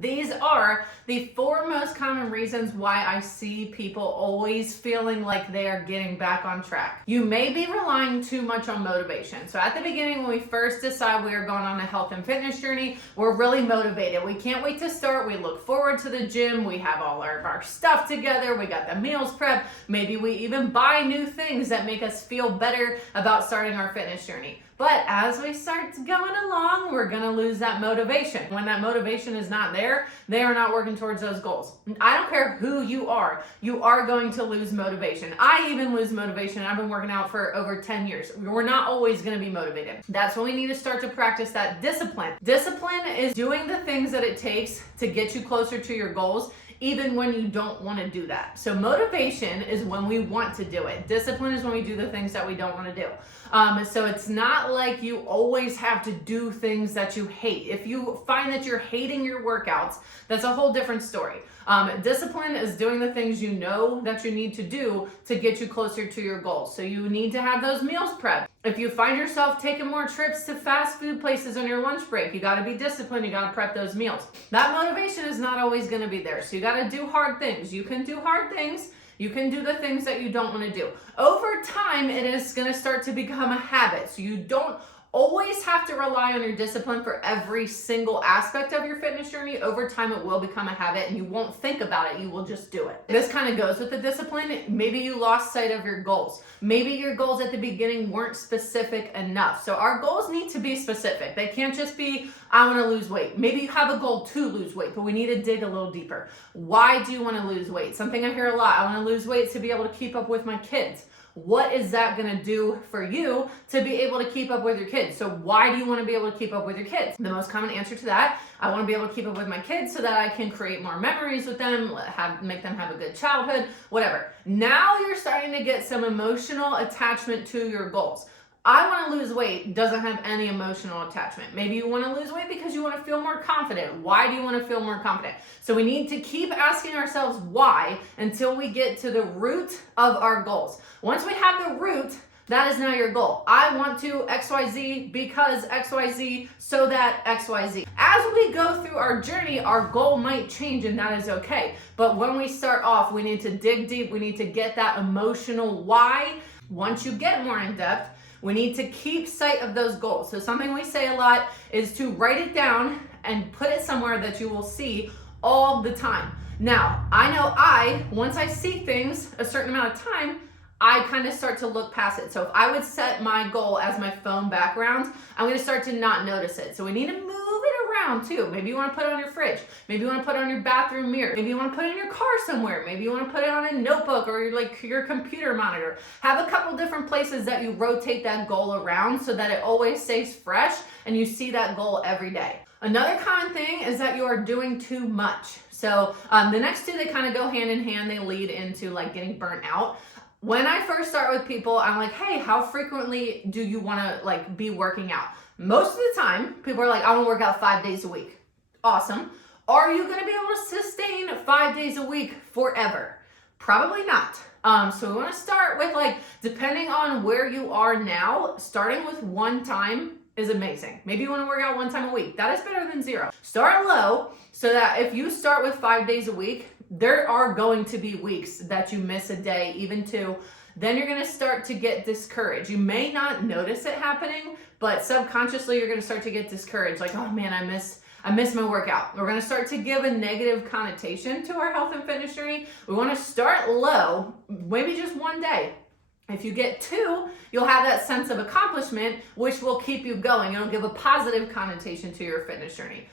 These are the 4 most common reasons why I see people always feeling like they are getting back on track. You may be relying too much on motivation. So at the beginning, when we first decide we are going on a health and fitness journey, we're really motivated. We can't wait to start. We look forward to the gym. We have all of our stuff together. We got the meals prepped. Maybe we even buy new things that make us feel better about starting our fitness journey. But as we start going along, we're gonna lose that motivation. When that motivation is not there, they are not working towards those goals. I don't care who you are going to lose motivation. I even lose motivation. I've been working out for over 10 years. We're not always gonna be motivated. That's when we need to start to practice that discipline. Discipline is doing the things that it takes to get you closer to your goals, even when you don't want to do that. So motivation is when we want to do it. Discipline is when we do the things that we don't want to do. So it's not like you always have to do things that you hate. If you find that you're hating your workouts, that's a whole different story. Discipline is doing the things you know that you need to do to get you closer to your goals. So you need to have those meals prepped. If you find yourself taking more trips to fast food places on your lunch break, you got to be disciplined. You got to prep those meals. That motivation is not always going to be there. So you got to do hard things. You can do hard things. You can do the things that you don't want to do. Over time, it is going to start to become a habit. So you don't always have to rely on your discipline for every single aspect of your fitness journey. Over time, it will become a habit and you won't think about it. You will just do it. This kind of goes with the discipline. Maybe you lost sight of your goals. Maybe your goals at the beginning weren't specific enough. So our goals need to be specific. They can't just be, I want to lose weight. Maybe you have a goal to lose weight, but we need to dig a little deeper. Why do you want to lose weight? Something I hear a lot. I want to lose weight to be able to keep up with my kids. What is that going to do for you to be able to keep up with your kids? So why do you want to be able to keep up with your kids? The most common answer to that, I want to be able to keep up with my kids so that I can create more memories with them, make them have a good childhood, whatever. Now you're starting to get some emotional attachment to your goals. I want to lose weight doesn't have any emotional attachment. Maybe you want to lose weight because you want to feel more confident. Why do you want to feel more confident? So we need to keep asking ourselves why until we get to the root of our goals. Once we have the root, that is now your goal. I want to XYZ because XYZ so that XYZ. As we go through our journey, our goal might change and that is okay. But when we start off, we need to dig deep. We need to get that emotional why. Once you get more in depth, we need to keep sight of those goals. So something we say a lot is to write it down and put it somewhere that you will see all the time. Now, I know once I see things a certain amount of time, I kind of start to look past it. So if I would set my goal as my phone background, I'm going to start to not notice it. So we need to move it around too. Maybe you want to put it on your fridge. Maybe you want to put it on your bathroom mirror. Maybe you want to put it in your car somewhere. Maybe you want to put it on a notebook or your computer monitor. Have a couple different places that you rotate that goal around so that it always stays fresh and you see that goal every day. Another common thing is that you are doing too much. So the next two, they kind of go hand in hand. They lead into like getting burnt out. When I first start with people, I'm like, hey, how frequently do you want to be working out? Most of the time, people are like, I want to work out 5 days a week. Awesome. Are you going to be able to sustain 5 days a week forever? Probably not. So we want to start with depending on where you are now, starting with one time is amazing. Maybe you want to work out 1 time a week. That is better than 0. Start low so that if you start with 5 days a week, there are going to be weeks that you miss a day, even 2. Then you're going to start to get discouraged. You may not notice it happening, but subconsciously you're going to start to get discouraged. Like, oh man, I missed my workout. We're going to start to give a negative connotation to our health and fitness journey. We want to start low, maybe just 1 day. If you get 2, you'll have that sense of accomplishment, which will keep you going. It'll give a positive connotation to your fitness journey.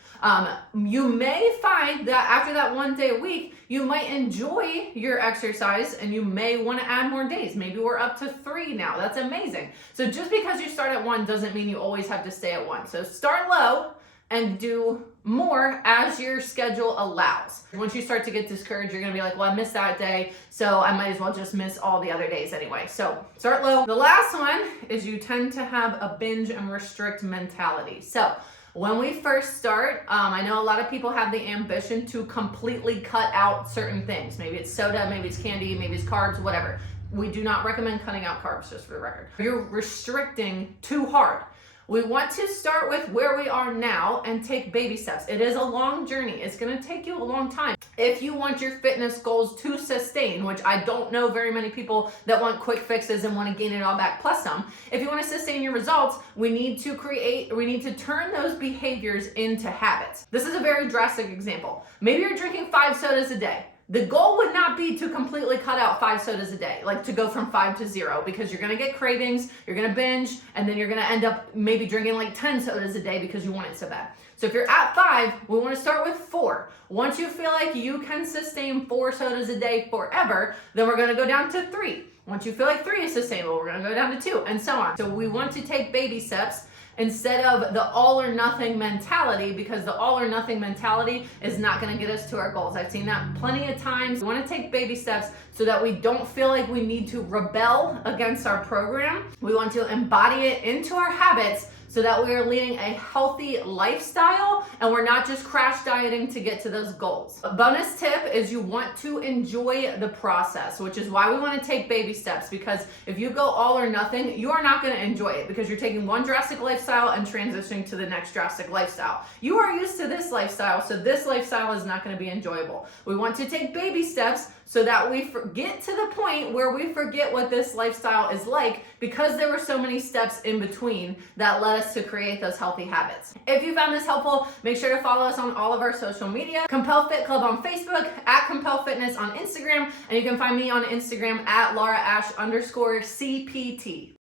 You may find that after that 1 day a week, you might enjoy your exercise and you may want to add more days. Maybe we're up to 3 now. That's amazing. So just because you start at 1 doesn't mean you always have to stay at 1. So start low and do more as your schedule allows. Once you start to get discouraged, you're going to be like, well, I missed that day, so I might as well just miss all the other days anyway. So start low. The last one is you tend to have a binge and restrict mentality. So when we first start, I know a lot of people have the ambition to completely cut out certain things. Maybe it's soda, maybe it's candy, maybe it's carbs, whatever. We do not recommend cutting out carbs, just for the record. You're restricting too hard. We want to start with where we are now and take baby steps. It is a long journey. It's going to take you a long time. If you want your fitness goals to sustain, which I don't know very many people that want quick fixes and want to gain it all back plus some. If you want to sustain your results, we need to turn those behaviors into habits. This is a very drastic example. Maybe you're drinking 5 sodas a day. The goal would not be to completely cut out 5 sodas a day, like to go from 5 to 0, because you're going to get cravings, you're going to binge, and then you're going to end up maybe drinking like 10 sodas a day because you want it so bad. So if you're at 5, we want to start with 4. Once you feel like you can sustain 4 sodas a day forever, then we're going to go down to 3. Once you feel like 3 is sustainable, we're going to go down to 2, and so on. So we want to take baby steps instead of the all or nothing mentality, because the all or nothing mentality is not going to get us to our goals. I've seen that plenty of times. We want to take baby steps so that we don't feel like we need to rebel against our program. We want to embody it into our habits so that we are leading a healthy lifestyle and we're not just crash dieting to get to those goals. A bonus tip is you want to enjoy the process, which is why we want to take baby steps, because if you go all or nothing, you are not going to enjoy it, because you're taking one drastic lifestyle and transitioning to the next drastic lifestyle. You are used to this lifestyle, so this lifestyle is not going to be enjoyable. We want to take baby steps so that we get to the point where we forget what this lifestyle is like, because there were so many steps in between that led us to create those healthy habits. If you found this helpful, make sure to follow us on all of our social media. Compel Fit Club on Facebook, at Compel Fitness on Instagram, and you can find me on Instagram at LauraAsh_CPT.